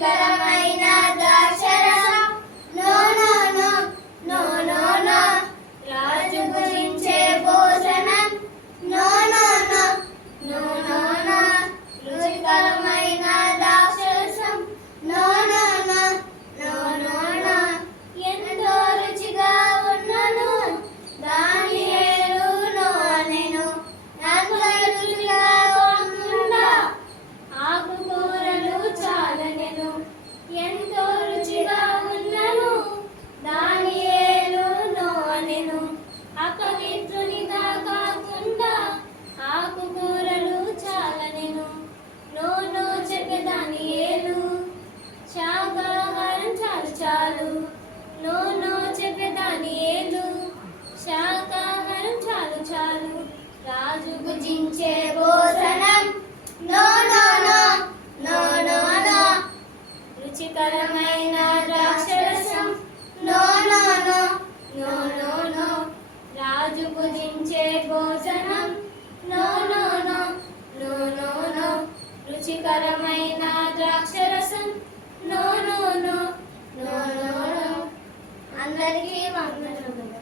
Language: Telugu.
para రుచికరమైన ద్రాక్షరసం no no no no no no రాజు భుజించే భోజనం no no no no no no రుచికరమైన ద్రాక్షరసం no no no no no no అందరికీ వందనములు